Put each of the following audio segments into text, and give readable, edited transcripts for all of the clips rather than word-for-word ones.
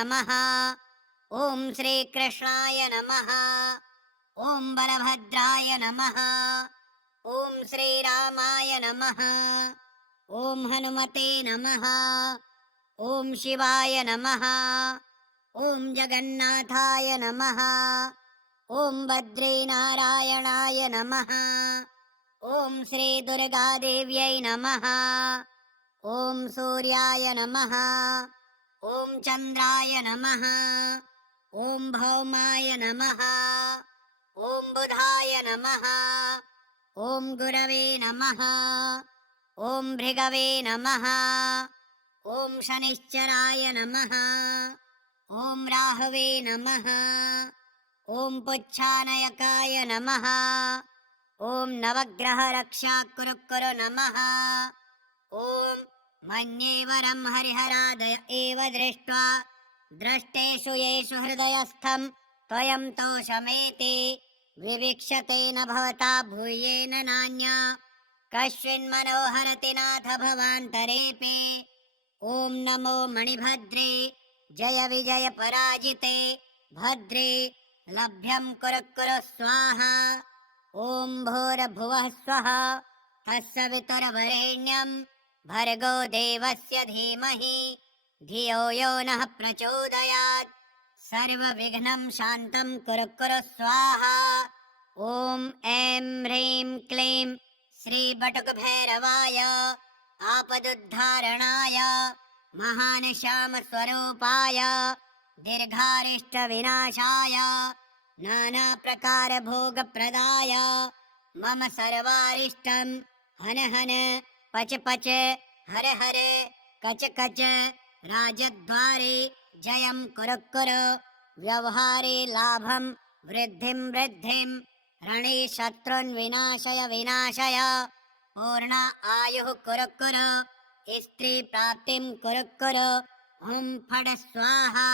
नमः। ॐ श्रीकृष्णाय नमः। ॐ बलभद्राय नमः। ॐ श्रीरामाय नमः। ॐ हनुमते नमः। ॐ शिवाय नमः। ॐ जगन्नाथाय नमः। ॐ बद्रीनारायणाय नमः। ॐ श्रीदुर्गादेव्यै नमः। ॐ सूर्याय नमः। ॐ चन्द्राय नमः। ॐ भौमाय नमः। ॐ बुधाय नमः। ॐ गुरवे नमः। ॐ भृगवे नमः। ॐ शनिश्चराय नमः। ॐ राहवे नमः। ॐ पुच्छानयकाय नमः। ॐ नवग्रहरक्षाकुरुकुरु नमः। ॐ मन्येवरं हरिहरादय एव दृष्ट्वा द्रष्टेषु येषु हृदयस्थं त्वयं तोषमेति विविक्षतेन भवता भूयेन नान्या कश्चिन्मनोहरति नाथ भवान्तरेऽपि। ॐ नमो मणिभद्रे जय विजय पराजिते भद्रे लभ्यं कुरु कुरु स्वाहा। ॐ भूर्भुवः स्वः तत्सवितुर्वरेण्यं भर्गो देवस्य धीमहि धियो यो नः प्रचोदयात्। सर्वविघ्नं शान्तं कुरु कुरु स्वाहा। ॐ ऐं ह्रीं क्लीं श्रीबटुकभैरवाय आपदुद्धारणाय महानश्यामस्वरूपाय दीर्घारिष्टविनाशाय नानाप्रकारभोगप्रदाय मम सर्वारिष्टं हन हन पच पच हर हर कच कच राजद्वारे जयं कुरु कुरु व्यवहारे लाभं वृद्धिं वृद्धिं रणे शत्रुन् विनाशय विनाशय पूर्ण आयुः कुरु कुरु स्त्रीप्राप्तिं कुरु कुरु। हुं फट् स्वाहा।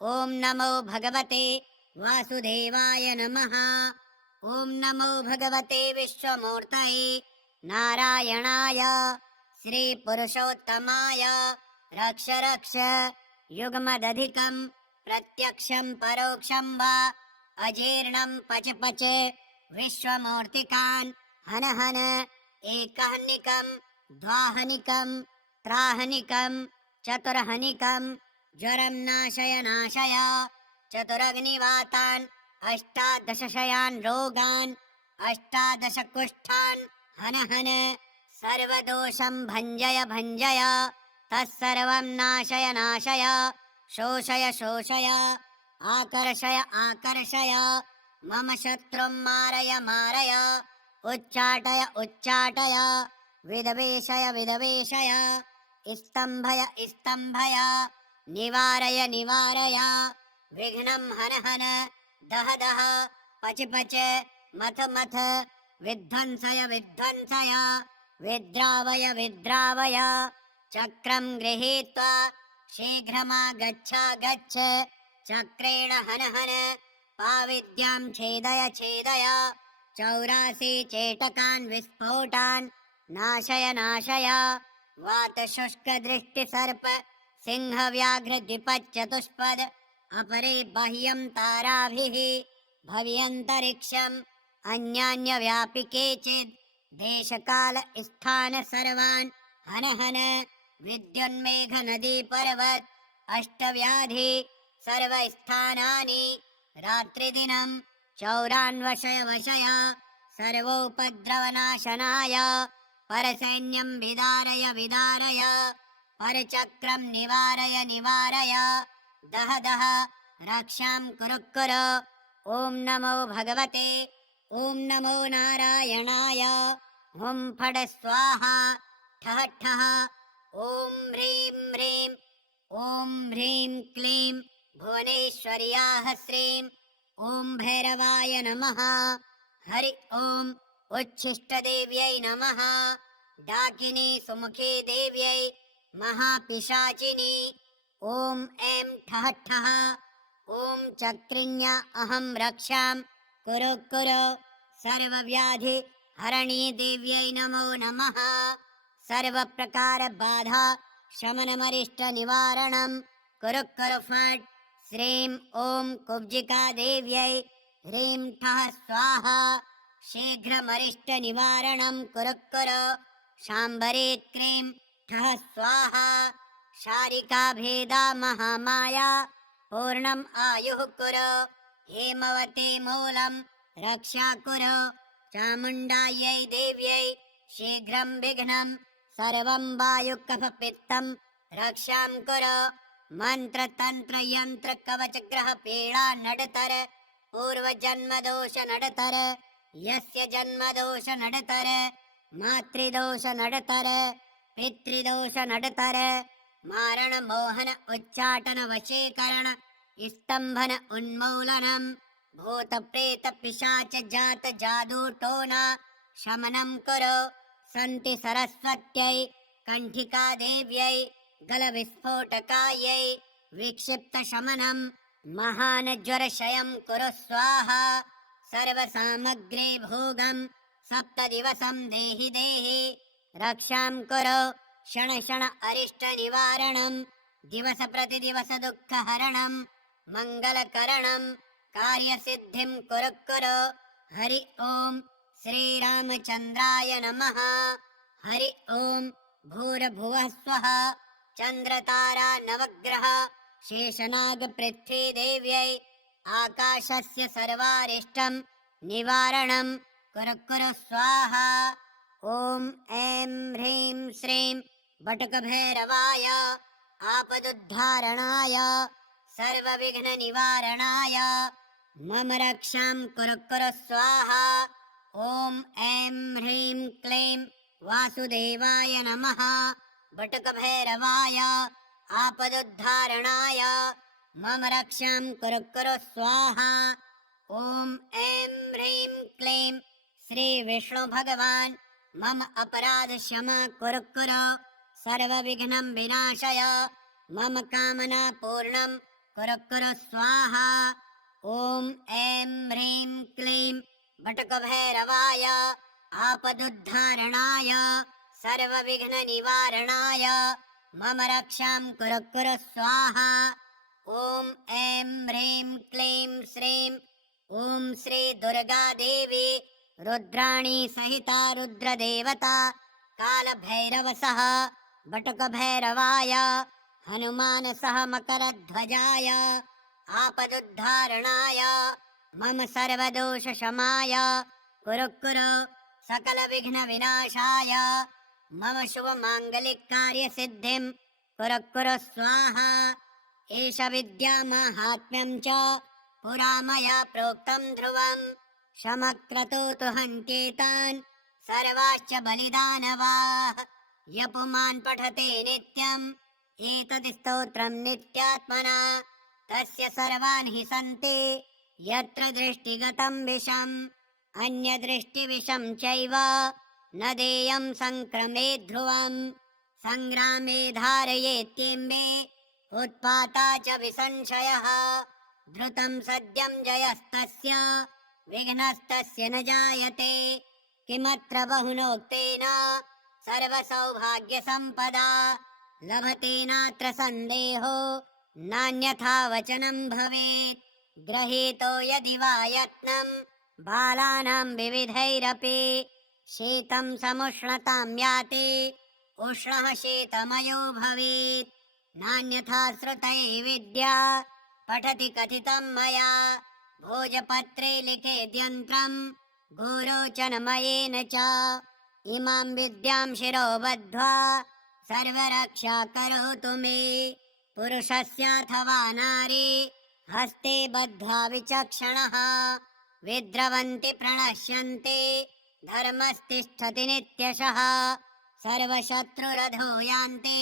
ॐ नमो भगवते वासुदेवाय नमः। ॐ नमो भगवते विश्वमूर्तये नारायणाय श्रीपुरुषोत्तमाय रक्ष रक्ष युग्मदधिकं प्रत्यक्षं परोक्षं वा अजीर्णं पच पच विश्वमूर्तिकान् हन हन एकहनिकं द्वाहनिकं त्राहनिकं चतुर्हनिकं ज्वरं नाशय नाशय चतुरग्निवातान् अष्टादशशयान् रोगान् अष्टादश कुष्ठान् हन हन सर्वदोषं भञ्जय भञ्जय तत्सर्वं नाशय नाशय शोषय शोषय आकर्षय आकर्षय मम शत्रुं मारय मारय उच्चाटय उच्चाटय विदवेशय विदवेशय स्तम्भय स्तम्भय निवारय निवारय विघ्नं हन हन दह दह पच पच मथ मथ विध्वंसय विध्वंसय विद्रावय विद्रावय चक्रं गृहीत्वा शीघ्रमागच्छ गच्छ चक्रेण हन हन पाविद्यां छेदय छेदय 84 चेटकान् विस्फोटान् नाशय नाशय वातशुष्कदृष्टिसर्प सिंहव्याघ्रद्विपच्चतुष्पद अपरे बाह्यं ताराभिः भव्यन्तरिक्षम् अन्यान्यव्यापिके चिद् देशकाल स्थान सर्वान् हन हन विद्युन्मेघ नदी पर्वत अष्टव्याधि सर्वस्थानानि रात्रिदिनं चौरान्वशय वशय सर्वोपद्रवनाशनाय परसैन्यं विदारय विदारय परचक्रं निवारय निवारय दह दह रक्षां कुरु कुरु। ॐ नमो भगवते ॐ नमो नारायणाय हुं फट् स्वाहा ठः ठः ॐ ह्रीं ह्रीं ॐ ह्रीं क्लीं भुवनेश्वर्याः श्रीं ॐ भैरवाय नमः। हरि ॐ उच्छिष्टदेव्यै नमः। डाकिनी सुमुखी देव्यै महापिशाचिनी ॐ ऐं ठः ठः ॐ चक्रिण्या अहं रक्षां कुरु कुरु। सर्वव्याधि हरणी देव्यै नमो नमः। सर्वप्रकार बाधा शमनमरिष्ट निवारणं कुरु कुरु फट्। श्रीं ॐ कुब्जिकादेव्यै ह्रीं ठः स्वाहा। शीघ्रमरिष्टनिवारणं कुरु कुरु। शाम्भरी क्रीं ठः स्वाहा। शारिकाभेदा महामाया पूर्णम् आयुः कुरु। हेमवती मूलं रक्षा कुरु। चामुण्डायै देव्यै शीघ्रं विघ्नं सर्वं वायुकफपित्तं रक्षां कुरु। मन्त्रतन्त्रयन्त्रकवचग्रहपीडा नडतर पूर्वजन्मदोष नडतर। यस्य जन्मदोष नडतर मातृदोष नडतर पितृदोष नडतर मारणमोहन उच्चाटन वशीकरण स्तम्भन उन्मूलनं भूतप्रेत पिशाच जात जादूटोना शमनं कुरु। सन्ति सरस्वत्यै कण्ठिकादेव्यै गलविस्फोटकायै विक्षिप्तशमनं महानज्वरक्षयं कुरु स्वाहा। सर्वसामग्री भोगं सप्तदिवसं देहि देहि रक्षां कुरु। क्षण क्षण अरिष्टनिवारणं दिवस प्रतिदिवस दुःखहरणं मङ्गलकरणं कार्यसिद्धिं कुरु कुरु। हरि ओं श्रीरामचन्द्राय नमः। हरि ओं भूर्भुवः स्वः। चन्द्रतारा नवग्रह शेषनागपृथ्वीदेव्यै आकाशस्य सर्वारिष्टं निवारणं कुरु कुरु स्वाहा। ॐ ऐं ह्रीं श्रीं वटुकभैरवाय आपदुद्धारणाय सर्वविघ्ननिवारणाय मम रक्षां कुरु कुरु स्वाहा। ॐ ऐं ह्रीं क्लीं वासुदेवाय नमः। वटुकभैरवाय आपदुद्धारणाय मम रक्षां कुरु कुरु स्वाहा। ॐ ऐं ह्रीं क्लीं श्रीविष्णुभगवान् मम अपराधक्षमा कुरु कुरु। सर्वविघ्नं विनाशय मम कामना पूर्णं कुरु कुरु स्वाहा। ॐ ऐं ह्रीं क्लीं वटुकभैरवाय आपदुद्धारणाय सर्वविघ्ननिवारणाय मम रक्षां कुरु कुरु स्वाहा। ॐ ऐं ह्रीं क्लीं श्रीं ॐ श्री दुर्गादेवी रुद्राणी सहिता रुद्रदेवता कालभैरवसः वटुकभैरवाय हनुमानसः मकरध्वजाय आपदुद्धारणाय मम सर्वदोषशमाय कुरु कुरु। सकलविघ्नविनाशाय मम शुभमाङ्गलिककार्यसिद्धिं कुरु कुरु स्वाहा। एष विद्यामाहात्म्यं च पुरा मया प्रोक्तं ध्रुवं शमक्रतो तु हन्त्येतान् सर्वाश्च बलिदानवाः। य पुमान् पठते नित्यम् एतद् स्तोत्रं नित्यात्मना तस्य सर्वान् हि सन्ति यत्र दृष्टिगतं विषम् अन्यदृष्टिविषं चैव न देयं संक्रमे ध्रुवम्। संग्रामे धारयेत्येम्बे उत्पाता च विसंशयः। धृतं सद्यं जयस्तस्य विघ्नस्तस्य न जायते। किमत्र बहुनोक्तेन सर्वसौभाग्यसम्पदा लभते नात्र सन्देहो नान्यथा वचनं भवेत्। गृहीतो यदि वा यत्नं बालानां विविधैरपि शीतं समुष्णतां याति उष्णः शीतमयो भवेत्। नान्यथा श्रुतै विद्या पठति कथितं मया भोजपत्रे लिखेद्यन्त्रं गोरोचनमयेन च। इमां विद्यां शिरो बद्ध्वा सर्वरक्षा करोतु मे। पुरुषस्याथवा नारी हस्ते बद्ध्वा विचक्षणः विद्रवन्ति प्रणश्यन्ति धर्मस्तिष्ठति नित्यशः। सर्वशत्रुरधो यान्ति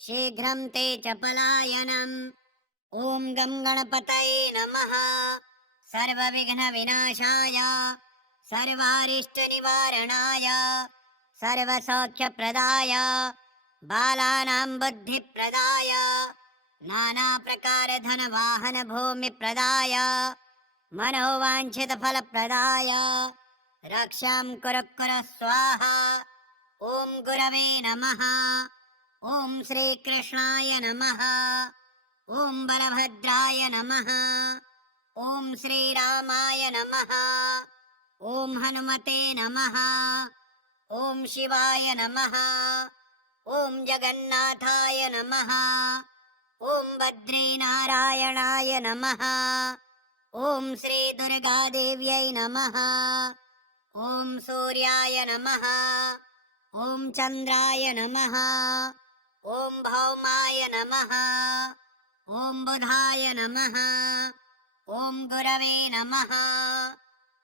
शीघ्रं ते च पलायनम्। ॐ गं गणपतये नमः। सर्वविघ्नविनाशाय सर्वारिष्टनिवारणाय सर्वसौख्यप्रदाय बालानां बुद्धिप्रदाय नानाप्रकारधनवाहनभूमिप्रदाय मनोवाञ्छितफलप्रदाय रक्षां कुरु कुरु स्वाहा। ॐ गुरवे नमः। ॐ श्रीकृष्णाय नमः। ॐ बलभद्राय नमः। ॐ श्रीरामाय नमः। ॐ हनुमते नमः। ॐ शिवाय नमः। ॐ जगन्नाथाय नमः। ॐ बद्रीनारायणाय नमः। ॐ श्रीदुर्गादेव्यै नमः। ॐ सूर्याय नमः। ॐ चन्द्राय नमः। ॐ भौमाय नमः। ॐ बुधाय नमः। ॐ गुरवे नमः।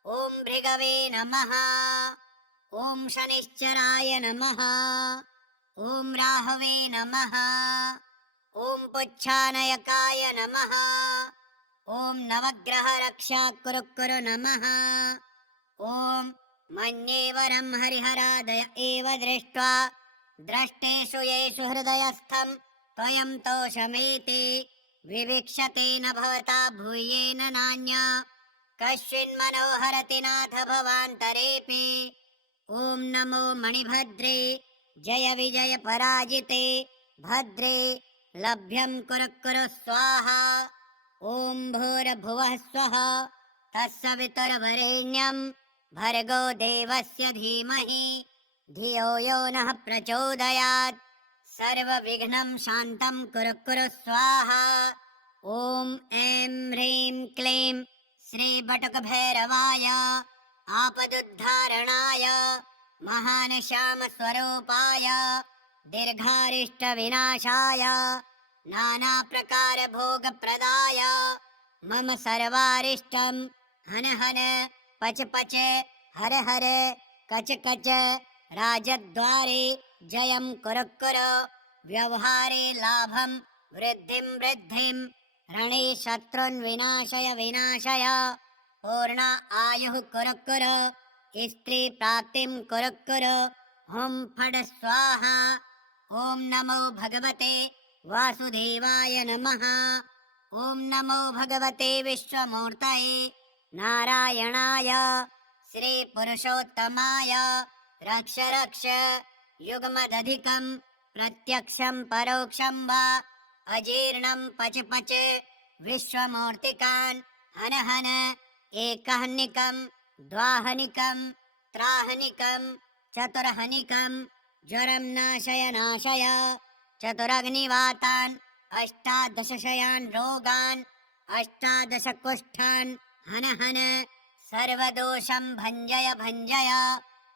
ॐ भृगवे नमः। ॐ शनिश्चराय नमः। ॐ राहवे नमः। ॐ पुच्छानयकाय नमः। ॐ नवग्रहरक्षाकुरुकुरु नमः। ॐ मन्येवरं हरिहरादय एव दृष्ट्वा द्रष्टेषु येषु हृदयस्थं त्वयं तोषमेति विविक्षते न भवता भूयेन नान्या कश्चिन्मनोहरति नाथ भवान्तरेऽपि। ॐ नमो मणिभद्रे जय विजय पराजिते भद्रे लभ्यं कुरु कुरु स्वाहा। ॐ भूर्भुवः स्वः तत्सवितुर्वरेण्यं भर्गो देवस्य धीमहि धियो यो नः प्रचोदयात्। सर्वविघ्नं शान्तं कुरु कुरु स्वाहा। ॐ ऐं ह्रीं क्लीं श्रीबटुकभैरवाय आपदुद्धारणाय महानश्यामस्वरूपाय दीर्घारिष्टविनाशाय नानाप्रकारभोगप्रदाय मम सर्वारिष्टं हन हन पच पच हर हर कच कच राजद्वारे जयं कुरु कुरु व्यवहारे लाभं वृद्धिं वृद्धिं रणे शत्रुन् विनाशय विनाशय पूर्ण आयुः कुरु कुरु स्त्री प्राप्तिं कुरु कुरु हुं फट् स्वाहा। ॐ नमो भगवते वासुदेवाय नमः। ॐ नमो भगवते विश्वमूर्तये नारायणाय श्रीपुरुषोत्तमाय रक्ष रक्ष युग्मदधिकं प्रत्यक्षं परोक्षं वा अजीर्णं पच पच विश्वमूर्तिकान् हन हन एकहनिकं द्वाहनिकं त्राहनिकं चतुर्हनिकं ज्वरं नाशय नाशय चतुरग्निवातान् अष्टादशशयान् रोगान् अष्टादश कुष्ठान् हन हन सर्वदोषं भञ्जय भञ्जय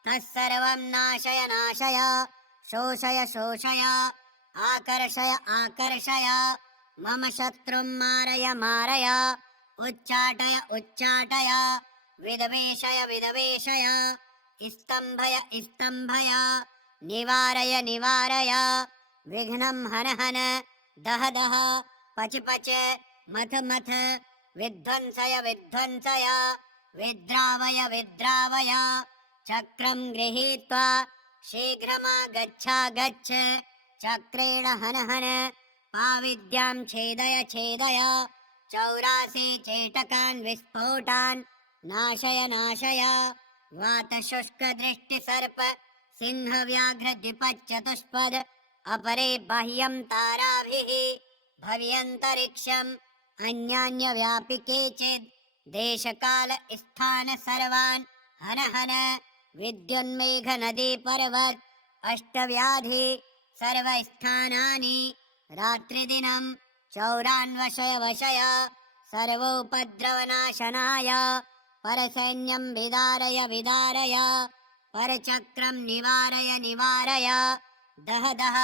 तत्सर्वं नाशय नाशय शोषय शोषय आकर्षय आकर्षय मम शत्रुं मारय मारय उच्चाटय उच्चाटय विद्वेषय विद्वेषय स्तम्भय स्तम्भय निवारय निवारय विघ्नं हन हन दह दह पच पच मथ मथ विध्वंसय विध्वंसय विद्रावय विद्रावय चक्रं गृहीत्वा शीघ्रमागच्छागच्छ चक्रेण हन हन पाविद्यां छेदय छेदय चौरासे चेटकान् विस्फोटान् नाशय नाशय वातशुष्कदृष्टिसर्प सिंहव्याघ्रद्विपच्चतुष्पद अपरे बाह्यं ताराभिः भव्यन्तरिक्षम् अन्यान्यव्यापिके चिद् देशकाल स्थान सर्वान् हन हन विद्युन्मेघ नदी पर्वत अष्टव्याधि सर्वस्थानानि रात्रिदिनं चौरान्वशय वशय सर्वोपद्रवनाशनाय परसैन्यं विदारय विदारय परचक्रं निवारय निवारय दह दह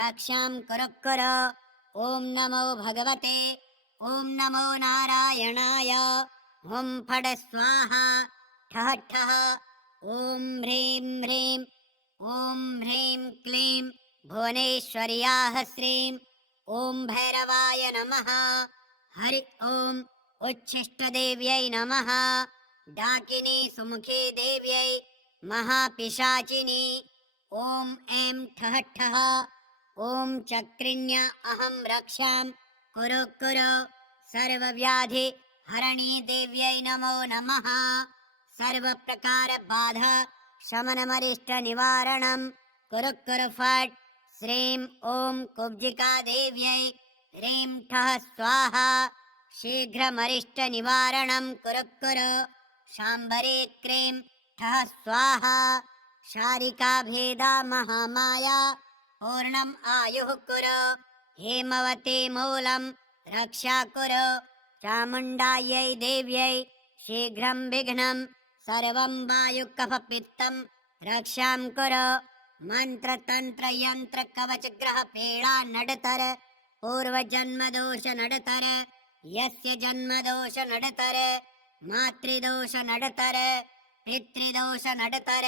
रक्षां कुरु कुरु। ॐ नमो भगवते ॐ नमो नारायणाय हुं फट् स्वाहा ठः ठः ॐ ह्रीं ह्रीं ॐ ह्रीं क्लीं भुवनेश्वर्याः श्रीं ॐ भैरवाय नमः। हरि ॐ उच्छिष्टदेव्यै नमः। डाकिनी सुमुखी देव्यै महापिशाचिनी ॐ ऐं ठः ठः ॐ चक्रिण्या अहं रक्षां कुरु कुरु सर्वव्याधि हरणी देव्यै नमो नमः। सर्वप्रकार बाधा शमनमरिष्ट निवारणं कुरु कुरु फट् श्रीं ॐ कुब्जिका देव्यै ह्रीं ठः स्वाहा शीघ्रमरिष्टनिवारणं कुरु कुरु शाम्भरी क्रीं ठः स्वाहा शारिका भेदा महामाया पूर्णम् आयुः कुरु हेमवती मूलं रक्षा कुरु चामुण्डायै देव्यै शीघ्रं विघ्नं सर्वं वायुकफपित्तं रक्षां कुरु मन्त्रतन्त्रयन्त्रकवचग्रहपीडा नडतर पूर्वजन्मदोष नडतर यस्य जन्मदोष नडतर मातृदोष नडतर पितृदोष नडतर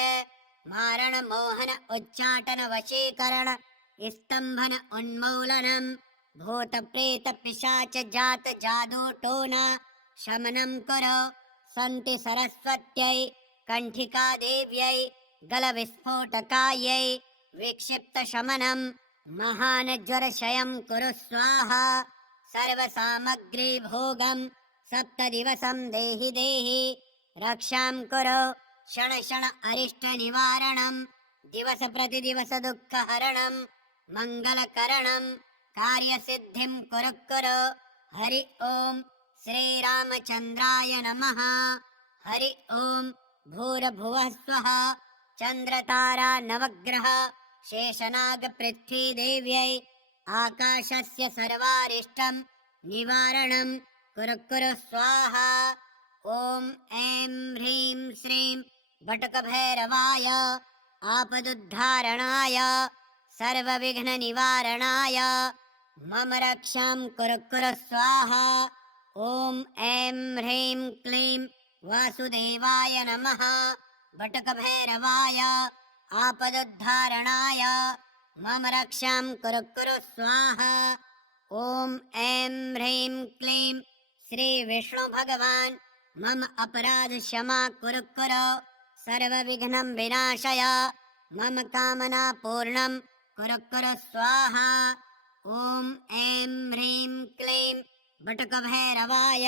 मारण मोहन उच्चाटन वशीकरण स्तंभन उन्मूलनम भूत प्रेत पिशाच जात जादू टोना शमनं कुरु सन्ति सरस्वत्यै कंठिका देव्यै गल विस्फोटकायै विक्षिप्त शमनं महान ज्वरक्षयं कुरु स्वाहा सर्व सामग्री भोगं सप्त दिवसं देहि देहि रक्षां कुरु क्षण क्षण अरिष्ट निवारणं दिवस प्रतिदिवस दुःखहरणं मंगलकरणं कार्यसिद्धिं कुरु कुरु हरि ओम श्रीरामचन्द्राय नमः हरि ओम भूर्भुवः स्वः चन्द्रतारा नवग्रह शेषनाग पृथ्वी देव्यै आकाशस्य सर्वारिष्टं निवारणं कुरु कुरु स्वाहा ओम ऐं ह्रीं श्रीं बटुकभैरवाय आपदुद्धारणाय सर्वविघ्ननिवारणाय मम रक्षां कुरु कुरु स्वाहा ओम ऐं ह्रीं क्लीं वासुदेवाय नमः बटुकभैरवाय आपदुद्धारणाय मम रक्षां कुरु कुरु स्वाहा ओम ऐं ह्रीं क्लीं श्री विष्णु भगवान् मम अपराध क्षमा कुरु कुरु सर्वविघ्नं विनाशय मम कामना पूर्णं कुरु कुरु स्वाहा ओम ऐं ह्रीं क्लीं बटुकभैरवाय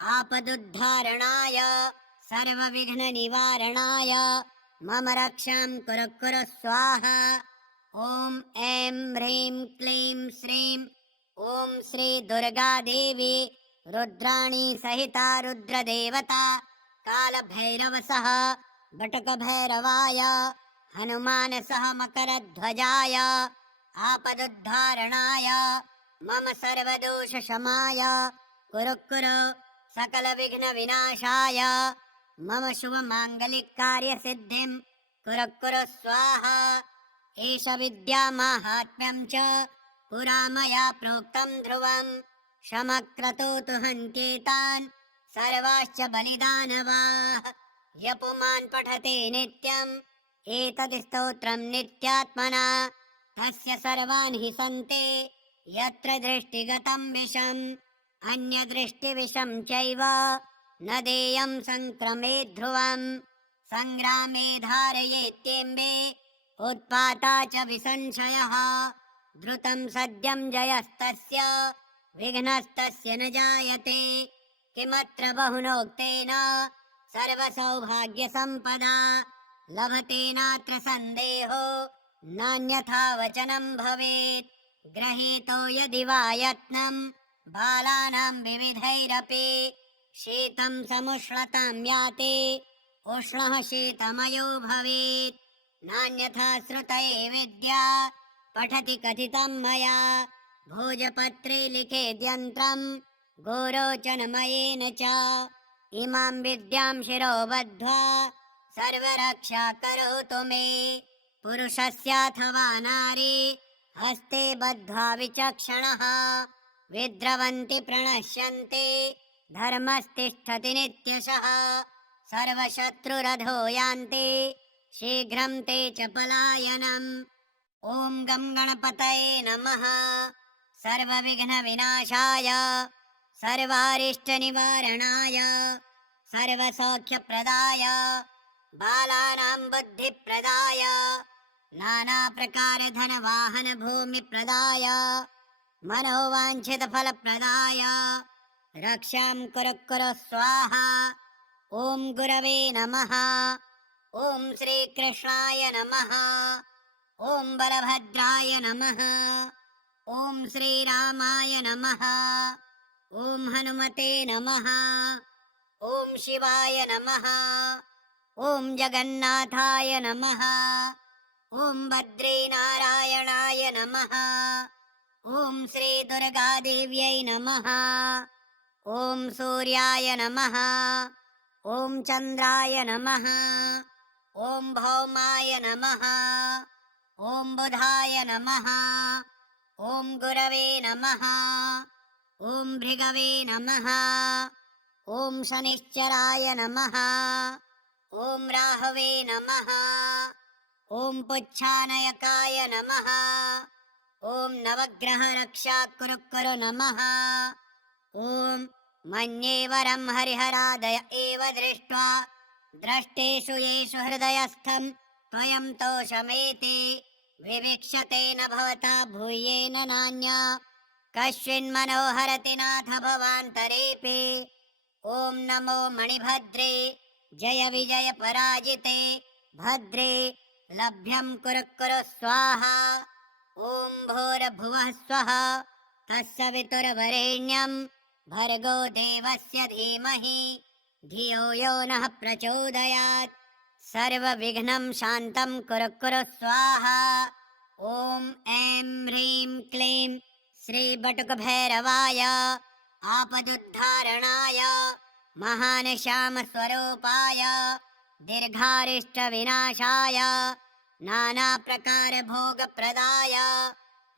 आपदुद्धारणाय सर्वविघ्ननिवारणाय मम रक्षां कुरु कुरु स्वाहा ओम ऐं ह्रीं क्लीं श्रीं ओम श्री दुर्गा देवी रुद्राणी सहिता रुद्रदेवता कालभैरवसः बटुकभैरवाय हनुमानसः मकरध्वजाय आपदुद्धारणाय मम सर्वदोषशमाय कुरु कुरु सकलविघ्नविनाशाय मम शुभमाङ्गलिककार्यसिद्धिं कुरु कुरु स्वाहा एष विद्यामाहात्म्यं च पुरा मया प्रोक्तं ध्रुवं शमक्रतोतु हन्त्येतान् सर्वाश्च बलिदानवाः य पुमान् पठते नित्यम् एतत् स्तोत्रं नित्यात्मना तस्य सर्वान् हि सन्ति यत्र दृष्टिगतं विषम् अन्यदृष्टिविषं चैव न देयं संक्रमे ध्रुवम् संग्रामे धारयेत्येम्बे उत्पाता च विसंशयः द्रुतं सद्यं जयस्तस्य विघ्नस्तस्य न जायते किमत्र बहुनोक्तेन सर्वसौभाग्यसम्पदा लभते नात्र सन्देहो नान्यथा वचनं भवेत् गृहीतो यदि वा यत्नं बालानां विविधैरपि शीतं समुष्णतां याति उष्णः शीतमयो भवेत् नान्यथा श्रुतये विद्या पठति कथितं मया भोजपत्रे लिखेद्यन्त्रं गोरोचनमयेन च इमां विद्यां शिरो बद्ध्वा सर्वरक्षा करोतु मे पुरुषस्याथवा नारी हस्ते बद्ध्वा विचक्षणः विद्रवन्ति प्रणश्यन्ति धर्मस्तिष्ठति नित्यशः सर्वशत्रुरधो यान्ति शीघ्रं ते च पलायनम् ॐ गं गणपतये नमः सर्वविघ्नविनाशाय सर्वारिष्टनिवारणाय सर्वसौख्यप्रदाय बालानां बुद्धिप्रदाय नानाप्रकारधनवाहनभूमिप्रदाय मनोवाञ्छितफलप्रदाय रक्षां कुरु कुरु स्वाहा ॐ गुरवे नमः ॐ श्रीकृष्णाय नमः ॐ बलभद्राय नमः ॐ श्रीरामाय नमः। ॐ हनुमते नमः। ॐ शिवाय नमः। ॐ जगन्नाथाय नमः। ॐ बद्रीनारायणाय नमः। ॐ श्रीदुर्गादेव्यै नमः। ॐ सूर्याय नमः। ॐ चन्द्राय नमः। ॐ भौमाय नमः। ॐ बुधाय नमः। ॐ गुरवे नमः। ॐ भृगवे नमः। ॐ शनिश्चराय नमः। ॐ राहवे नमः। ॐ पुच्छानयकाय नमः। ॐ नवग्रहरक्षाकुरुकुरु नमः। ॐ मन्ये वरं हरिहरादय एव दृष्ट्वा द्रष्टेषु येषु हृदयस्थं त्वयं तोषमेति विविक्षते न भवता भूयेन नान्या कश्चिन्मनोहरति नाथ भवान्तरेऽपि। ॐ नमो मणिभद्रे जय विजय पराजिते भद्रे लभ्यं कुरु कुरु स्वाहा। ॐ भूर्भुवः स्वः तत्सवितुर्वरेण्यं भर्गो देवस्य धीमहि धियो यो नः प्रचोदयात्। सर्वविघ्नं शान्तं कुरु कुरु स्वाहा। ॐ ऐं ह्रीं क्लीं श्रीबटुकभैरवाय आपदुद्धारणाय महानश्यामस्वरूपाय दीर्घारिष्टविनाशाय नानाप्रकारभोगप्रदाय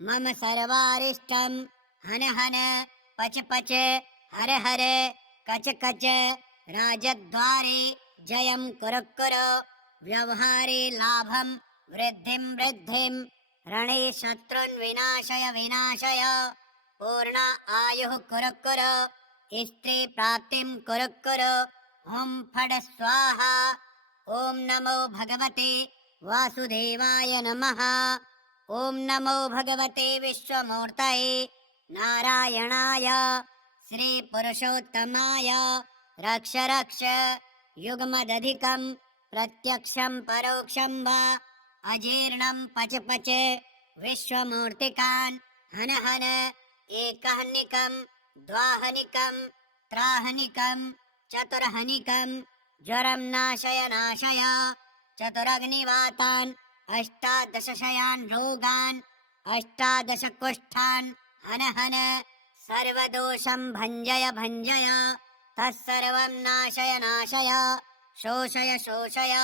मम सर्वारिष्टं हन हन पच पच हर हर कच कच राजद्वारे जयं कुरु कुरु व्यवहारे लाभं वृद्धिं वृद्धिं रणे शत्रुन् विनाशय विनाशय पूर्ण आयुः कुरु कुरु स्त्री प्राप्तिं कुरु कुरु। ॐ फट् स्वाहा। ॐ नमो भगवते वासुदेवाय नमः। ॐ नमो भगवते विश्वमूर्तये नारायणाय श्रीपुरुषोत्तमाय रक्ष रक्ष युग्मदधिकं प्रत्यक्षं परोक्षं वा अजीर्णं पच पच विश्वमूर्तिकान् हन हन एकहनिकं द्वाहनिकं त्राहनिकं चतुर्हनिकं ज्वरं नाशय नाशय चतुरग्निवातान् अष्टादशशयान् रोगान् अष्टादशकुष्ठान् हन हन सर्वदोषं भञ्जय भञ्जय तत्सर्वं नाशय नाशय शोषय शोषय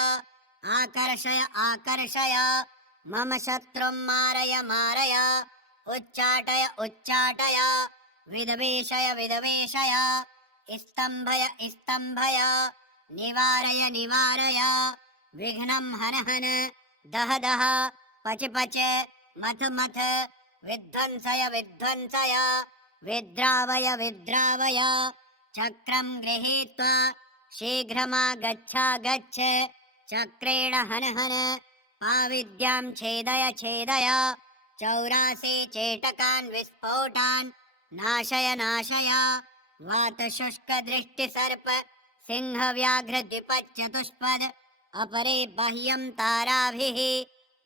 आकर्षय आकर्षय मम शत्रुं मारय मारय उच्चाटय उच्चाटय विद्वेषय विद्वेषय स्तम्भय स्तम्भय निवारय निवारय विघ्नं हन हन दह दह पच पच मथ मथ विध्वंसय विध्वंसय विद्रावय विद्रावय चक्रं गृहीत्वा शीघ्रमागच्छागच्छ चक्रेण हन हन पाविद्यां छेदय छेदय 84 चेटकान् विस्फोटान् नाशय नाशय वातशुष्कदृष्टिसर्प सिंहव्याघ्रद्विपच्चतुष्पद अपरे बाह्यं ताराभिः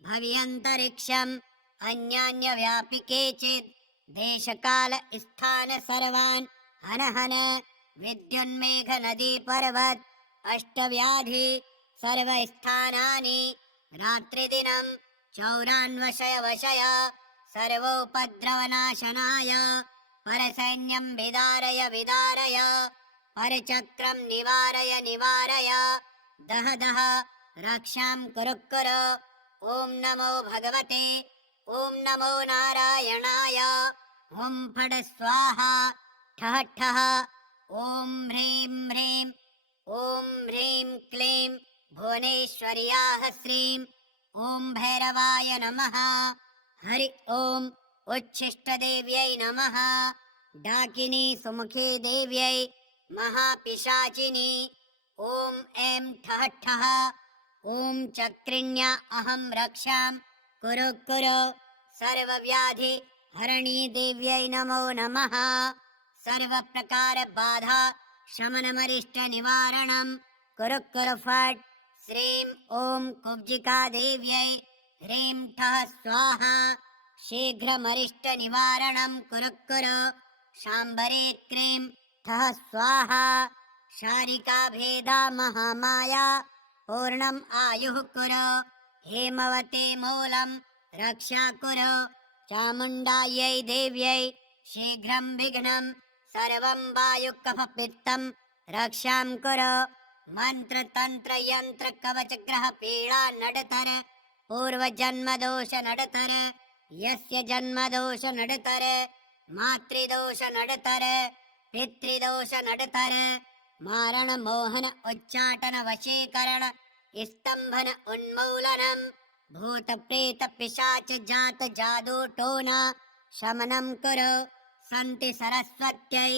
भव्यन्तरिक्षम् अन्यान्यव्यापिके चित् देशकाल स्थान सर्वान् हन हन विद्युन्मेघनदीपर्वत अष्टव्याधि सर्वस्थानानि रात्रिदिनं चौरान्वशय वशय सर्वोपद्रवनाशनाय परसैन्यं विदारय विदारय परचक्रं निवारय निवारय दह दह रक्षां कुरु कुरु। ॐ नमो भगवते ॐ नमो नारायणाय ॐ फट् स्वाहा ठः ठः ॐ ह्रीं ह्रीं ॐ ह्रीं क्लीं भुवनेश्वर्याः श्रीं ॐ भैरवाय नमः। हरि ॐ उच्छिष्टदेव्यै नमः। डाकिनी सुमुखी देव्यै महापिशाचिनी ॐ ऐं ठः ठः ॐ चक्रिण्या अहं रक्षां कुरु कुरु। सर्वव्याधि हरणी देव्यै नमो नमः। सर्वप्रकार बाधा शमनमरिष्ट निवारणं कुरु कुरु फट्। श्रीं ॐ कुब्जिका देव्यै ह्रीं ठः स्वाहा शीघ्रमरिष्टनिवारणं कुरु कुरु शाम्बरे क्रीं ठः स्वाहा शारिका भेदा महामाया पूर्णम् आयुः कुरु हेमवते मूलं रक्षा कुरु चामुण्डायै देव्यै शीघ्रं विघ्नं सर्वं वायुकफपित्तं रक्षां कुरु मन्त्रतन्त्रयन्त्रकवचग्रहपीडा नडतर पूर्वजन्मदोष नडतर यस्य जन्मदोष नडतर मातृदोष नडतर पितृदोष नडतर मारण मोहन उच्चाटन वशीकरण स्तंभन उन्मूलनम भूत प्रेत पिशाच जात जादू टोना शमनं कुरु सन्ति सरस्वत्यै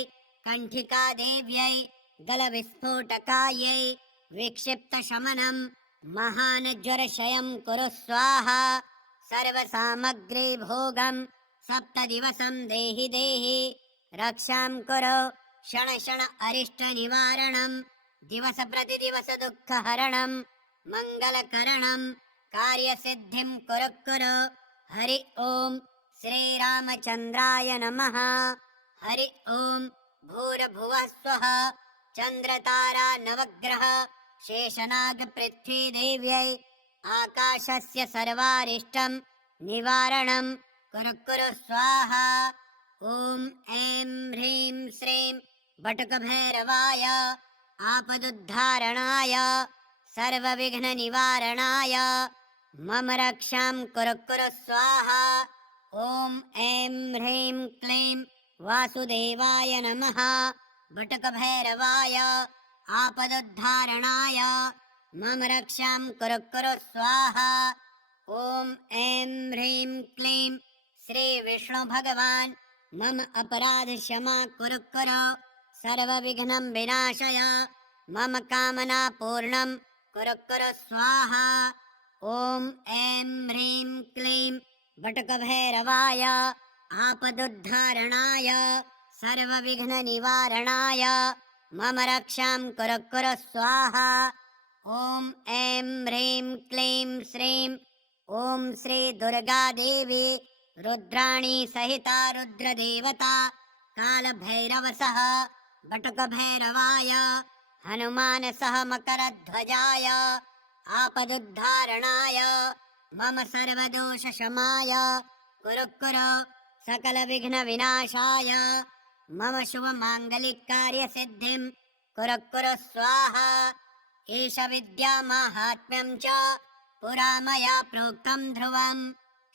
कंठिका देव्यै गल विस्फोटकायै विक्षिप्त शमनं महान ज्वर क्षयं कुरु स्वाहा सर्व सामग्री भोगं सप्त दिवसं देहि देहि रक्षां कुरु क्षण क्षण अरिष्ट निवारणं दिवस प्रतिदिवस दुःख हरणं मंगलकरणं कार्य सिद्धिं कुरु कुरु हरि ओम श्री रामचंद्राय नमः हरि ओम भूर्भुवः स्वः चंद्रतारा नवग्रह शेषनाग पृथ्वी देव्यै आकाशस्य सर्वारिष्टं निवारणं कुरु कुरु स्वाहा ओम ऐं ह्रीं श्रीं बटुकभैरवाय आपदुद्धारणाय सर्वविघ्ननिवारणाय मम रक्षां कुरु कुरु स्वाहा ओम ऐं ह्रीं क्लीं वासुदेवाय नमः बटुकभैरवाय आपदुद्धारणाय मम रक्षां कुरु कुरु स्वाहा ओम ऐं ह्रीं क्लीं श्री विष्णु भगवान् मम अपराध क्षमा कुरु कुरु सर्वविघ्नं विनाशय मम कामना पूर्णं कुरु कुरु स्वाहा ओम ऐं ह्रीं क्लीं बटुकभैरवाय आपदुद्धारणाय सर्वविघ्ननिवारणाय मम रक्षां कुरु कुरु स्वाहा ओम ऐं ह्रीं क्लीं श्रीं ओम श्री दुर्गा देवी रुद्राणी सहिता रुद्रदेवता कालभैरवसः बटुकभैरवाय हनुमान सह मकरध्वजाय आपदुद्धारणाय मम सर्वदोषशमाय कुरु कुरु सकलविघ्नविनाशाय मम शुभमाङ्गलिककार्यसिद्धिं कुरु कुरु स्वाहा एष विद्यामाहात्म्यं च पुरा मया प्रोक्तं ध्रुवं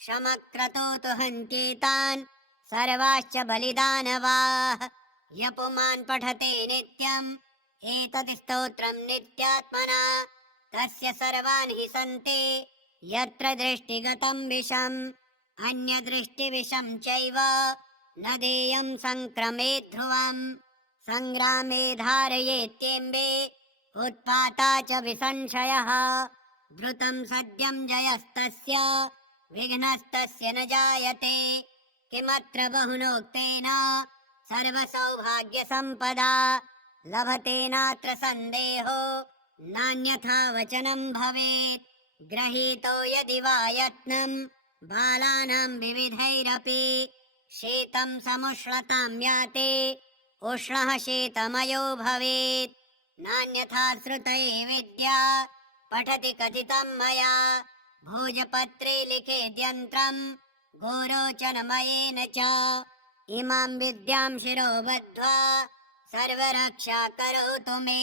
शमक्रतोतु हन्त्येतान् सर्वाश्च बलिदानवाः य पुमान् पठते नित्यम् एतत् स्तोत्रं नित्यात्मना तस्य सर्वान् हि सन्ति यत्र दृष्टिगतं विषम् अन्यदृष्टिविषं चैव न देयं संक्रमेत् ध्रुवम् संग्रामे धारयेत्येम्बे उत्पाता च विसंशयः धृतं सद्यं जयस्तस्य विघ्नस्तस्य न जायते किमत्र बहुनोक्तेन सर्वसौभाग्यसम्पदा लभते नात्र सन्देहो नान्यथा वचनं भवेत् गृहीतो यदि वा यत्नं बालानां विविधैरपि शीतं समुष्णतां याते उष्णः शीतमयो भवेत् नान्यथा श्रुतै विद्या पठति कथितं मया भोजपत्रे लिखेद्यन्त्रं गोरोचनमयेन च इमां विद्यां शिरो बद्ध्वा सर्वरक्षा करोतु मे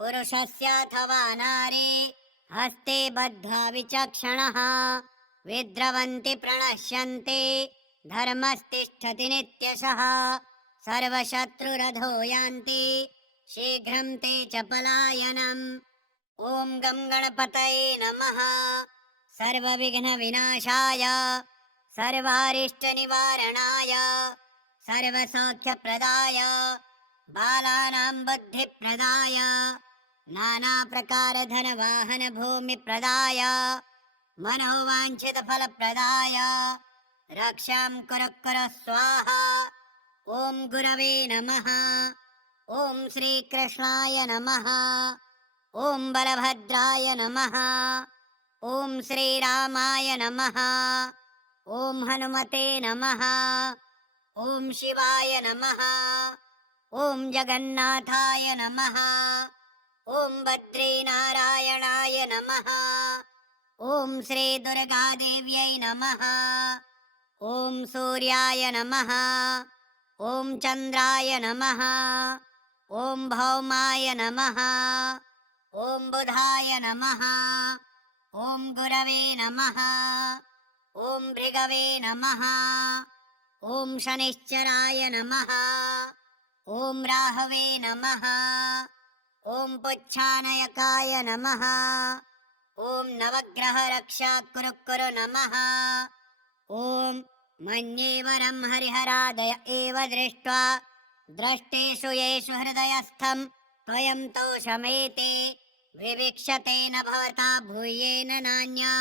पुरुषस्याथवा नारी हस्ते बद्ध्वा विचक्षणः विद्रवन्ति प्रणश्यन्ति धर्मस्तिष्ठति नित्यशः सर्वशत्रुरधो यान्ति शीघ्रं ते च पलायनम् ॐ गं गणपतये नमः सर्वविघ्नविनाशाय सर्वारिष्टनिवारणाय सर्वसौख्यप्रदाय बालानां बुद्धिप्रदाय नानाप्रकारधनवाहनभूमिप्रदाय मनोवाञ्छितफलप्रदाय रक्षां कुरु कुरु स्वाहा ॐ गुरवे नमः ॐ श्रीकृष्णाय नमः ॐ बलभद्राय नमः ॐ श्रीरामाय नमः ॐ हनुमते नमः। ॐ शिवाय नमः। ॐ जगन्नाथाय नमः। ॐ बद्रीनारायणाय नमः। ॐ श्रीदुर्गादेव्यै नमः। ॐ सूर्याय नमः। ॐ चन्द्राय नमः। ॐ भौमाय नमः। ॐ बुधाय नमः। ॐ गुरवे नमः। ॐ भृगवे नमः। ॐ शनिश्चराय नमः। ॐ राहवे नमः। ॐ पुच्छानयकाय नमः। ॐ नवग्रहरक्षाकुरुकुरु नमः। ॐ मन्येवरं हरिहरादय एव दृष्ट्वा द्रष्टेषु येषु हृदयस्थं त्वयं तोषमेते विविक्षतेन भवता भूयेन नान्या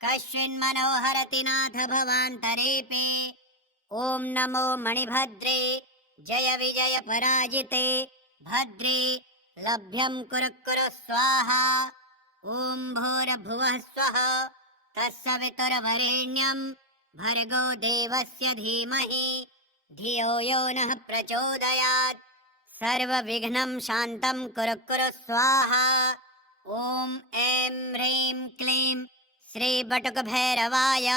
कश्चिन्मनोहरति नाथ भवान्तरेऽपि। ॐ नमो मणिभद्रे जय विजय पराजिते भद्रे लभ्यं कुरु कुरु स्वाहा। ॐ भूर्भुवः स्वः तत्सवितुर्वरेण्यं भर्गो देवस्य धीमहि धियो यो नः प्रचोदयात्। सर्वविघ्नं शान्तं कुरु कुरु स्वाहा। ॐ ऐं ह्रीं क्लीं श्रीबटुकभैरवाय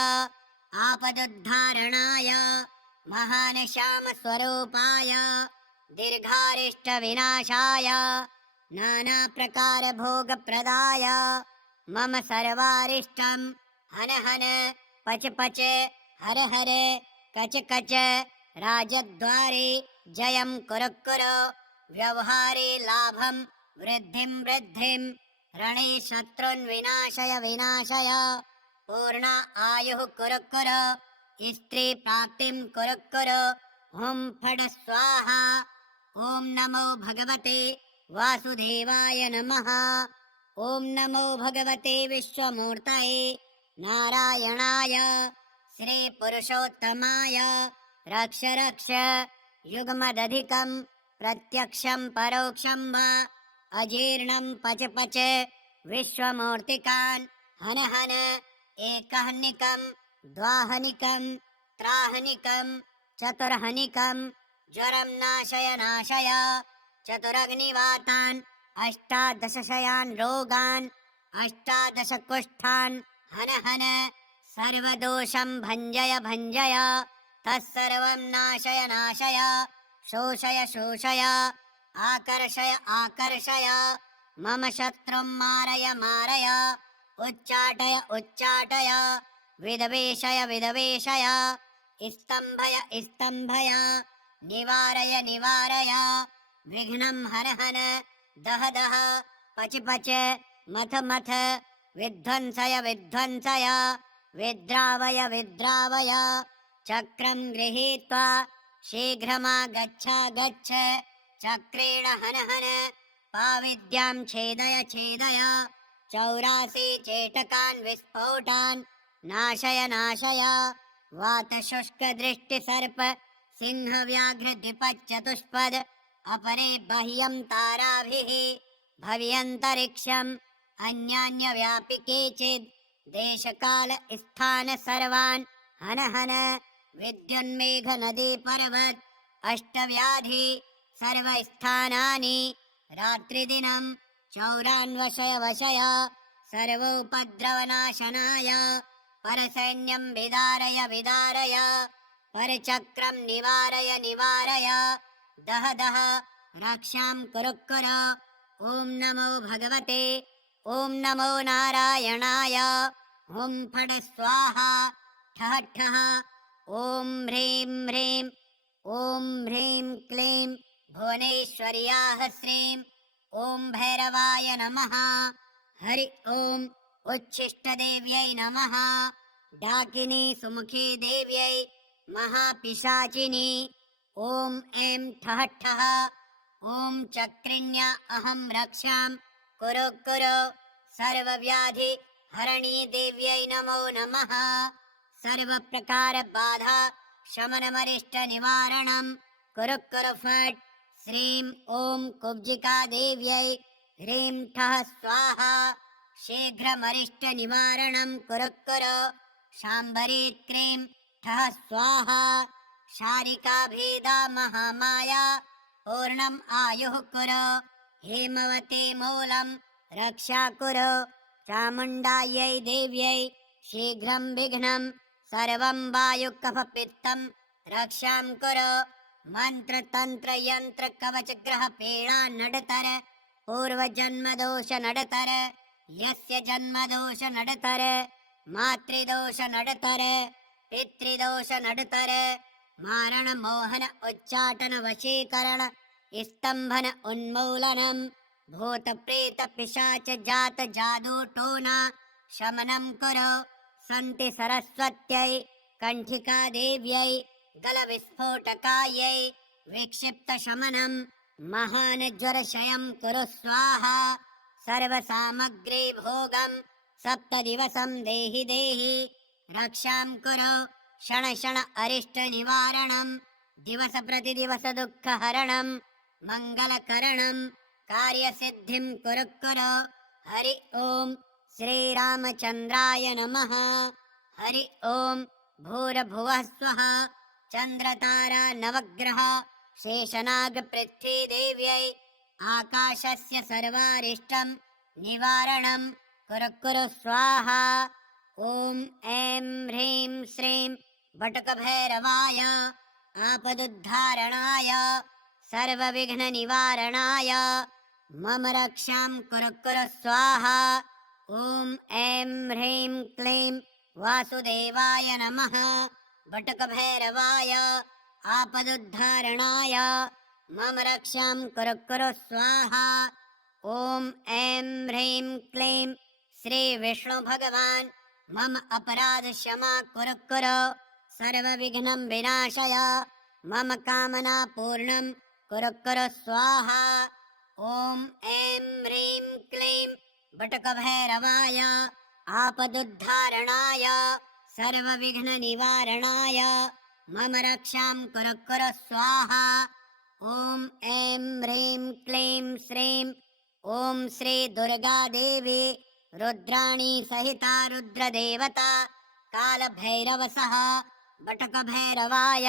आपदुद्धारणाय महानिशामस्वरूपाय दीर्घारिष्टविनाशाय नानाप्रकारभोगप्रदाय मम सर्वारिष्टं हन हन पच पच हर हर कच कच राजद्वारे जयं कुरु कुरु व्यवहारे लाभं वृद्धिं वृद्धिं रणे शत्रुन् विनाशय विनाशय पूर्ण आयुः कुरु कुरु स्त्री प्राप्तिं कुरु कुरु। ॐ फट् स्वाहा। ॐ नमो भगवते वासुदेवाय नमः। ॐ नमो भगवते विश्वमूर्तये नारायणाय श्रीपुरुषोत्तमाय रक्ष रक्ष युग्मदधिकं प्रत्यक्षं परोक्षं वा अजीर्णं पच पच विश्वमूर्तिकान् हन हन एकहनिकं द्वाहनिकं त्राहनिकं चतुर्हनिकं ज्वरं नाशय नाशय चतुरग्निवातान् अष्टादशशयान् रोगान् अष्टादशकुष्ठान् हन हन सर्वदोषं भञ्जय भञ्जय तत्सर्वं नाशय नाशय शोषय शोषय आकर्षय आकर्षय मम शत्रुं मारय मारय उच्चाटय उच्चाटय विदवेशय विदवेशय स्तम्भय स्तम्भय निवारय निवारय विघ्नं हर हर दह दह पच पच मथ मथ विध्वंसय विध्वंसय विद्रावय विद्रावय चक्रं गृहीत्वा शीघ्रमागच्छ गच्छ चक्रेण हन हन पाविद्यां छेदय छेदय 84 चेटकान् विस्फोटान् नाशय नाशय वातशुष्कदृष्टिसर्प सिंहव्याघ्रद्विपच्चतुष्पद अपरे बाह्यं ताराभिः भव्यन्तरिक्षम् अन्यान्यव्यापि केचिद् देशकाल स्थान सर्वान् हन हन विद्युन्मेघनदी पर्वत अष्टव्याधि सर्वस्थानानि रात्रिदिनं चौरान्वशय वशय सर्वोपद्रवनाशनाय परसैन्यं विदारय विदारय परचक्रं निवारय निवारय दह दह रक्षां कुरु कुरु। ॐ नमो भगवते ॐ नमो नारायणाय ॐ फट् स्वाहा ठः ठः ॐ ह्रीं ह्रीं ॐ ह्रीं क्लीं भुवनेश्वर्याः श्रीं ॐ भैरवाय नमः। हरि ॐ उच्छिष्टदेव्यै नमः। डाकिनी सुमुखी देव्यै महापिशाचिनी ॐ ऐं ठः ठः ॐ चक्रिण्या अहं रक्षां कुरु कुरु। सर्वव्याधि हरणी देव्यै नमो नमः। सर्वप्रकार बाधा शमनमरिष्ट निवारणं कुरु कुरु फट्। श्रीं ॐ कुब्जिका देव्यै ह्रीं ठः स्वाहा। शीघ्रमरिष्ट निवारणं कुरु कुरु। शाम्बरी क्रीं ठः स्वाहा शारिकाभेदा महामाया पूर्णम् आयुः कुरु हेमवती मूलं रक्षा कुरु चामुण्डायै देव्यै शीघ्रं विघ्नं सर्वं वायुकफपित्तं रक्षां कुरु मंत्र तंत्र यंत्र कवच ग्रह पीड़ा नडतर पूर्व जन्म दोष नडतर यस्य जन्म दोष नडतर मातृदोष नडतर पितृदोष नडतर मारण मोहन उच्चाटन वशीकरण स्तंभन उन्मूलनम भूत प्रेत पिशाच जात जादू टोना शमनं कुरु सन्ति सरस्वत्यै कंठिका देव्यै गल विस्फोटकायै विक्षिप्त शमनं महान ज्वरशयं कुरु स्वाहा सर्व सामग्री भोगं सप्त दिवसं देहि देहि रक्षां कुरु क्षण क्षण अरिष्ट निवारणं दिवस प्रति दिवस दुःख हरणं मंगलकरणं कार्य सिद्धिं कुरु कुरु हरि ओम श्री रामचंद्राय नमः हरि ओम भूर्भुवः स्वः चंद्रतारा नवग्रह शेषनाग पृथ्वी देव्यै आकाशस्य सर्वारिष्टं निवारणं कुरु कुरु स्वाहा ओम ऐं ह्रीं श्रीं वटकभैरवाय आपदुद्धारणाय सर्वविघ्न निवारणाय मम रक्षां कुरु कुरु स्वाहा ओम ऐं ह्रीं क्लीं वासुदेवाय नमः वटकभैरवाय आपदुद्धारणाय मम रक्षां कुरु कुरु स्वाहा ओम ऐं ह्रीं क्लीं श्री विष्णु भगवान् मम अपराध क्षमा कुरु कुरु सर्वविघ्नं विनाशय मम कामना पूर्णं कुरु कुरु स्वाहा ओम ऐं ह्रीं क्लीं वटकभैरवाय आपदुद्धारणाय सर्वविघ्न निवारणाय मम रक्षां कुरु कुरु स्वाहा ओम ऐं ह्रीं क्लीं श्रीं ओम श्री दुर्गा देवी रुद्राणी सहिता रुद्रदेवता कालभैरव सह वटकभैरवाय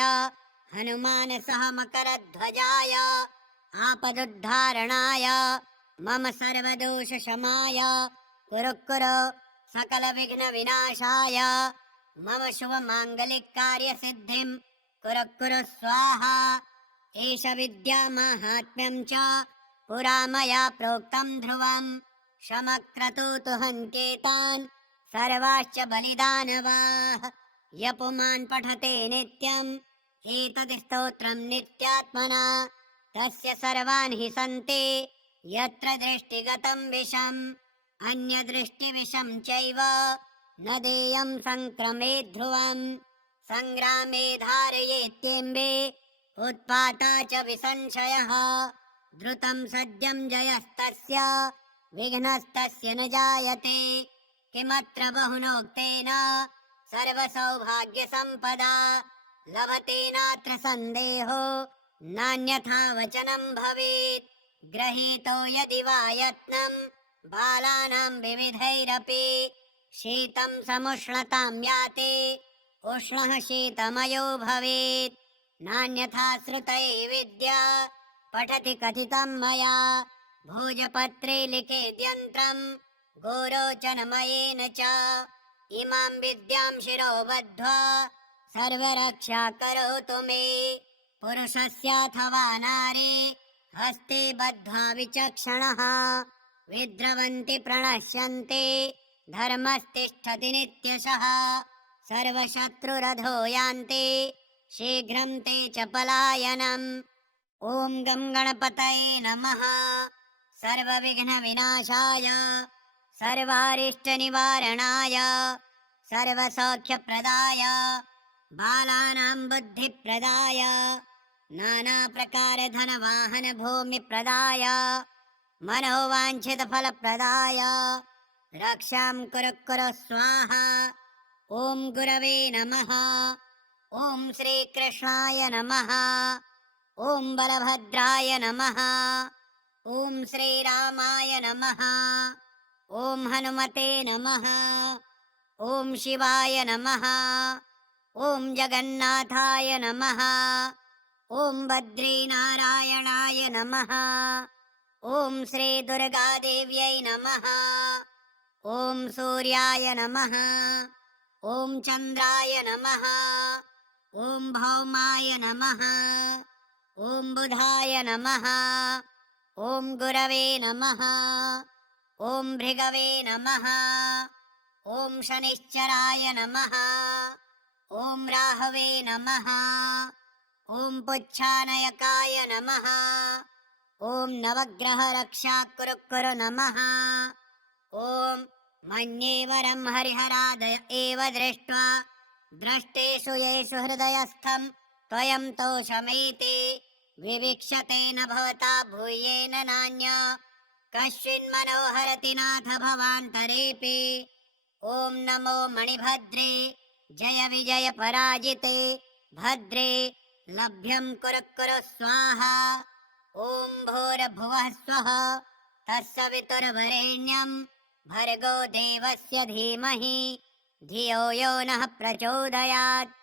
हनुमान सह मकरध्वजाय आपदुद्धारणाय मम सर्वदोषशमाय कुरु कुरु सकलविघ्न विनाशाय मम शुभमाङ्गलिककार्यसिद्धिं कुरु कुरु स्वाहा एष विद्यामाहात्म्यं च पुरा मया प्रोक्तं ध्रुवं शमक्रतुतु हन्त्येतान् सर्वाश्च बलिदानवाः य पुमान् पठते नित्यम् एतद् स्तोत्रं नित्यात्मना तस्य सर्वान् हि सन्ति यत्र दृष्टिगतं विषम् अन्यदृष्टिविषं चैव न देयं संक्रमे ध्रुवम् संग्रामे धारयेत्येम्बे उत्पाता च विसंशयः द्रुतं सद्यं जयस्तस्य विघ्नस्तस्य न जायते किमत्र बहुनोक्तेन सर्वसौभाग्यसम्पदा लभते नात्र सन्देहो नान्यथा वचनं भवेत् गृहीतो यदि वा यत्नं बालानां विविधैरपि शीतं समुष्णतां याति उष्णः शीतमयो भवेत् नान्यथा श्रुतैः विद्या पठति कथितं मया भोजपत्रे लिखेद्यन्त्रं गोरोचनमयेन च इमां विद्यां शिरो बद्ध्वा सर्वरक्षा करोतु मे पुरुषस्याथवा नारी हस्ते बद्ध्वा विचक्षणः विद्रवन्ति प्रणश्यन्ति धर्मस्तिष्ठति नित्यशः सर्वशत्रुरधो यान्ति शीघ्रं ते च पलायनम् ॐ गं गणपतये नमः सर्वविघ्नविनाशाय सर्वारिष्टनिवारणाय सर्वसौख्यप्रदाय बालानां बुद्धिप्रदाय नानाप्रकारधनवाहनभूमिप्रदाय मनोवाञ्छितफलप्रदाय रक्षां कुरु कुरु स्वाहा ॐ गुरवे नमः ॐ श्रीकृष्णाय नमः ॐ बलभद्राय नमः ॐ श्रीरामाय नमः ॐ हनुमते नमः ॐ शिवाय नमः। ॐ जगन्नाथाय नमः। ॐ बद्रीनारायणाय नमः। ॐ श्रीदुर्गादेव्यै नमः। ॐ सूर्याय नमः। ॐ चन्द्राय नमः। ॐ भौमाय नमः। ॐ बुधाय नमः। ॐ गुरवे नमः। ॐ भृगवे नमः। ॐ शनिश्चराय नमः। ॐ राहवे नमः। ॐ पुच्छानयकाय नमः। ॐ नवग्रहरक्षाकुरुकुरु नमः। ॐ मन्येवरं हरिहरादय एव दृष्ट्वा द्रष्टेषु येषु हृदयस्थं त्वयं तोषमेति विविक्षतेन भवता भूयेन नान्या कश्चिन्मनोहरति नाथ भवान्तरेऽपि। ॐ नमो मणिभद्रे जय विजय पराजिते भद्रे लभ्यं कुरु कुरु स्वाहा। ॐ भूर्भुवः स्वः तत्सवितुर्वरेण्यं भर्गो देवस्य धीमहि धियो यो नः प्रचोदयात्।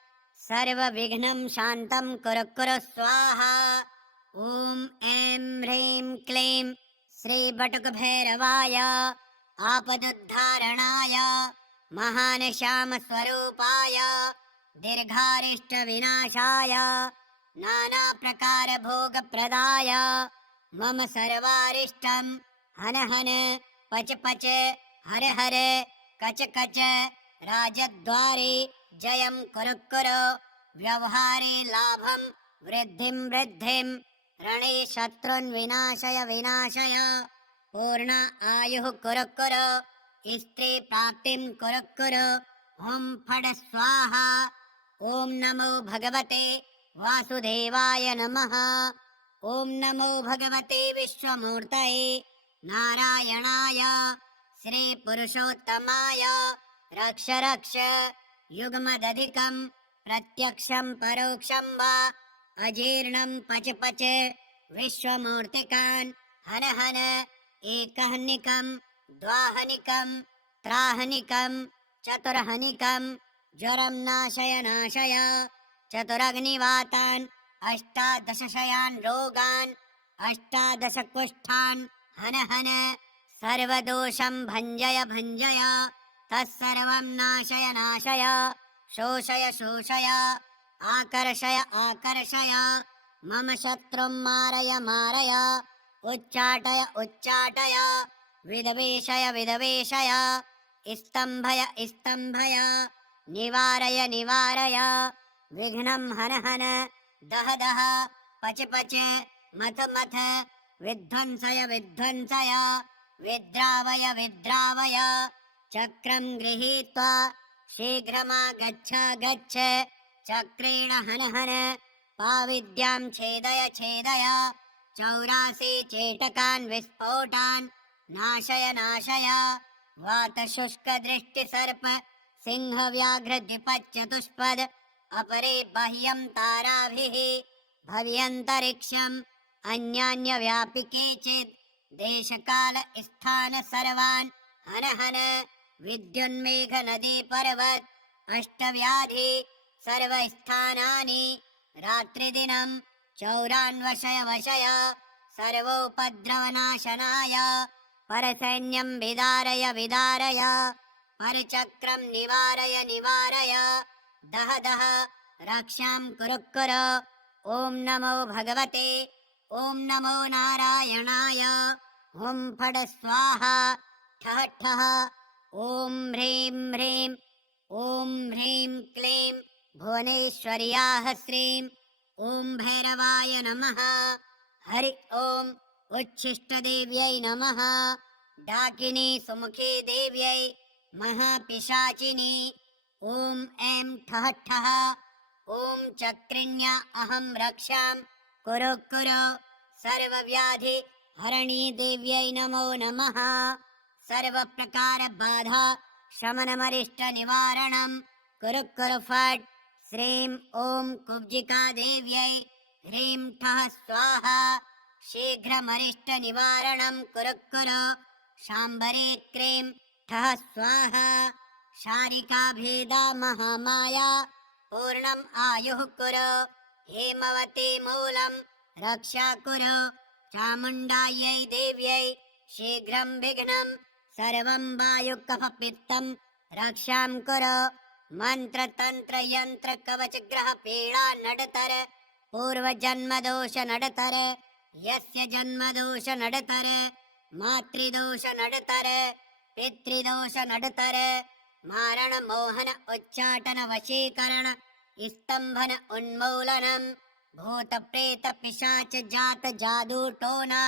सर्वविघ्नं शान्तं कुरु कुरु स्वाहा। ॐ ऐं ह्रीं क्लीं श्रीबटुकभैरवाय आपदुद्धारणाय महानश्यामस्वरूपाय दीर्घारिष्टविनाशाय नानाप्रकारभोगप्रदाय मम सर्वारिष्टं हन हन पच पच हर हर कच कच राजद्वारे जयं कुरु कुरु व्यवहारे लाभं वृद्धिं वृद्धिं रणे शत्रुन् विनाशय विनाशय पूर्ण आयुः कुरु कुरु स्त्री प्राप्तिं कुरु कुरु। ॐ फट् स्वाहा। ॐ नमो भगवते वासुदेवाय नमः। ॐ नमो भगवते विश्वमूर्तये नारायणाय श्रीपुरुषोत्तमाय रक्ष रक्ष युग्मदधिकं प्रत्यक्षं परोक्षं वा अजीर्णं पच पच विश्वमूर्तिकान् हन हन एकहनिकं द्वाहनिकं त्राहनिकं चतुर्हनिकं ज्वरं नाशय नाशय चतुरग्निवातान् अष्टादशशयान् रोगान् अष्टादशकुष्ठान् हन हन सर्वदोषं भञ्जय भञ्जय तत्सर्वं नाशय नाशय शोषय शोषय आकर्षय आकर्षय मम शत्रुं मारय मारय उच्चाटय उच्चाटय विदवेशय विदवेशय स्तम्भय स्तम्भय निवारय निवारय विघ्नं हन हन दह दह पच पच मथ मथ विध्वंसय विध्वंसय विद्रावय विद्रावय चक्रं गृहीत्वा शीघ्रमागच्छ गच्छ चक्रेण हन हन पाविद्यां छेदय छेदय 84 चेटकान् विस्फोटान् नाशय नाशय वातशुष्कदृष्टिसर्प सिंहव्याघ्रद्विपच्चतुष्पद अपरे बाह्यं ताराभिः भव्यन्तरिक्षम् अन्यान्यव्यापिके चित् देशकाल स्थान सर्वान् हन हन विद्युन्मेघ नदी पर्वत अष्टव्याधि सर्वस्थानानि रात्रिदिनं चौरान्वशय वशय सर्वोपद्रवनाशनाय परसैन्यं विदारय विदारय परचक्रं निवारय निवारय दह दह रक्षां कुरु कुरु। ॐ नमो भगवते ॐ नमो नारायणाय ॐ फट् स्वाहा ठः ठः ॐ ह्रीं ह्रीं ॐ ह्रीं क्लीं भुवनेश्वर्याः श्रीं ॐ भैरवाय नमः। हरि ॐ उच्छिष्टदेव्यै नमः। डाकिनी सुमुखी देव्यै महापिशाचिनी ॐ ऐं ठः ठः ॐ चक्रिण्या अहं रक्षां कुरु कुरु। सर्वव्याधि हरणी देव्यै नमो नमः। सर्वप्रकार बाधा शमनमरिष्ट निवारणं कुरु कुरु फट्। श्रीं ॐ कुब्जिका देव्यै ह्रीं ठः स्वाहा शीघ्रमरिष्ट निवारणं कुरु कुरु। शाम्भरी क्रीं ठः स्वाहा शारिका भेदा महामाया पूर्णम् आयुः कुरु हेमवती मूलं रक्षा कुरु चामुण्डायै देव्यै शीघ्रं विघ्नं सर्वं वायुकफपित्तं रक्षां कुरु मंत्र तंत्र यंत्र कवच ग्रह पीड़ा नडतर पूर्वजन्म दोष नडतर यस्य जन्म दोष नडतर मातृदोष नडतर पितृदोष नडतर मारण मोहन उच्चाटन वशीकरण स्तंभन उन्मूलनम भूत प्रेत पिशाच जात जादू टोना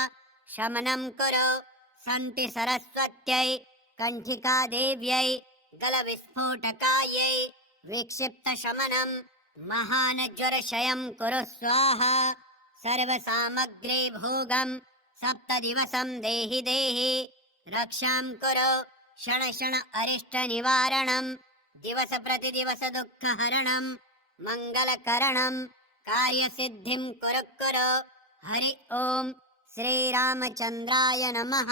शमनं कुरु सन्ति सरस्वत्यै कंठिका देव्यै गल विस्फोटकायै विक्षिप्त शमनं महान ज्वर क्षयं कुरु स्वाहा सर्व सामग्री भोगं सप्त दिवसं देहि देहि रक्षां कुरु क्षण क्षण अरिष्ट निवारणं दिवस प्रति दिवस दुःख हरणं मंगलकरणं कार्य सिद्धिं कुरु कुरु हरि ओम श्री रामचंद्राय नमः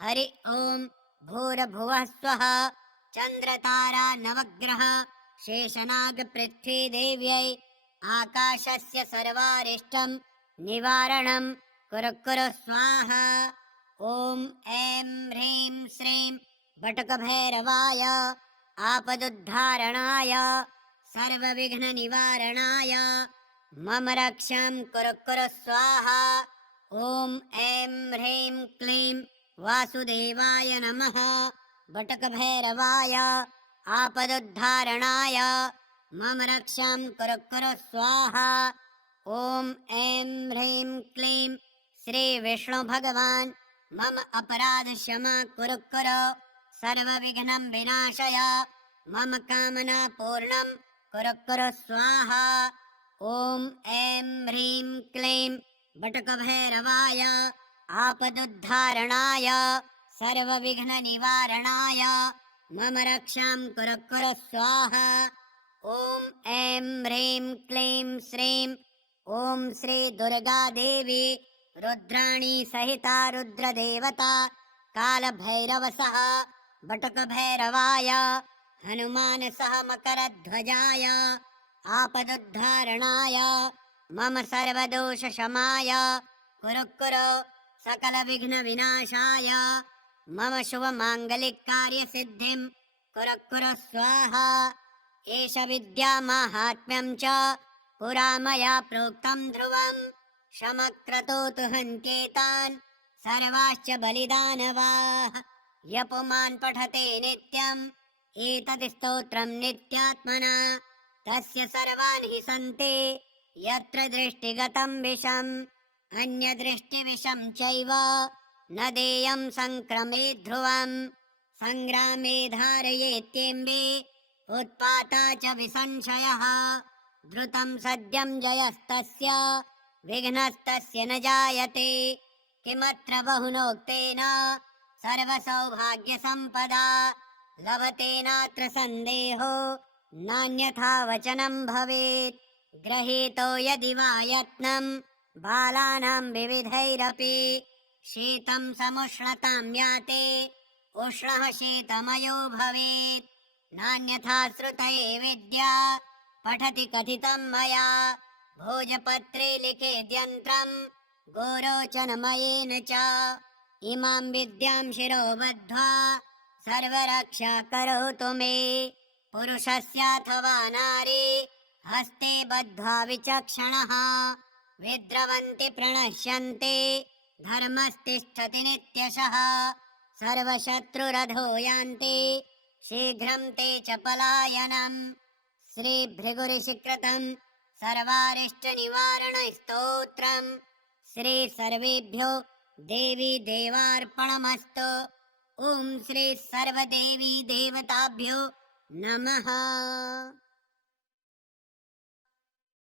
हरि ओम भूर्भुवः स्वः चंद्रतारा नवग्रह शेषनाग पृथ्वी देव्यै आकाशस्य सर्वारिष्टं निवारणं कुरु कुरु स्वाहा ओम ऐं ह्रीं श्रीं बटकभैरवाय आपदुद्धारणाय सर्वविघ्ननिवारणाय मम रक्षां कुरु कुरु स्वाहा ओम ऐं ह्रीं क्लीं वासुदेवाय नमः बटकभैरवाय आपदुद्धारणाय मम रक्षां कुरु कुरु स्वाहा ओम ऐं ह्रीं क्लीं श्री विष्णु भगवान् मम अपराध क्षमा कुरु कुरु सर्वविघ्नं विनाशय मम कामना पूर्णं कुरु कुरु स्वाहा ओम ऐं ह्रीं क्लीं बटकभैरवाय आपदुद्धारणाय सर्वविघ्ननिवारणाय मम रक्षां कुरु कुरु स्वाहा ओम ऐं ह्रीं क्लीं श्रीं ओम श्री दुर्गा देवी रुद्राणी सहिता रुद्रदेवता कालभैरवसः बटकभैरवाय हनुमान सह मकरध्वजाय आपदुद्धारणाय मम सर्वदोषशमाय कुरु कुरु सकलविघ्नविनाशाय मम शुभमाङ्गलिककार्यसिद्धिं कुरु कुरु स्वाहा एष विद्यामाहात्म्यं च पुरा मया प्रोक्तं ध्रुवं शमक्रतोतु हन्त्येतान् सर्वाश्च बलिदानवाः य पुमान् पठते नित्यम् एतत् स्तोत्रं नित्यात्मना तस्य सर्वान् हि सन्ति यत्र दृष्टिगतं विषम् अन्यदृष्टिविषं चैव न देयं संक्रमे ध्रुवम् संग्रामे धारयेत्येम्बे उत्पाता च विसंशयः द्रुतं सद्यं जयस्तस्य विघ्नस्तस्य न जायते किमत्र बहुनोक्तेन सर्वसौभाग्यसम्पदा लभते नात्र सन्देहो नान्यथा वचनं भवेत् गृहीतो यदि वा यत्नं बालानां विविधैरपि शीतं समुष्णतां याते उष्णः शीतमयो भवेत् नान्यथा श्रुतये विद्या पठति कथितं मया भोजपत्रे लिखेद्यन्त्रं गोरोचनमयेन च इमां विद्यां शिरो बद्ध्वा सर्वरक्षा करोतु मे पुरुषस्याथवा नारी हस्ते बद्ध्वा विचक्षणः विद्रवन्ति प्रणश्यन्ति धर्मस्तिष्ठति नित्यशः सर्वशत्रुरधो यान्ति शीघ्रं ते च पलायनम् श्रीभृगुऋषिकृतं सर्वारिष्टनिवारणस्तोत्रम् श्री सर्वेभ्यो देवी देवार्पणमस्तु ओम श्री सर्वदेवी देवताभ्यो नमः।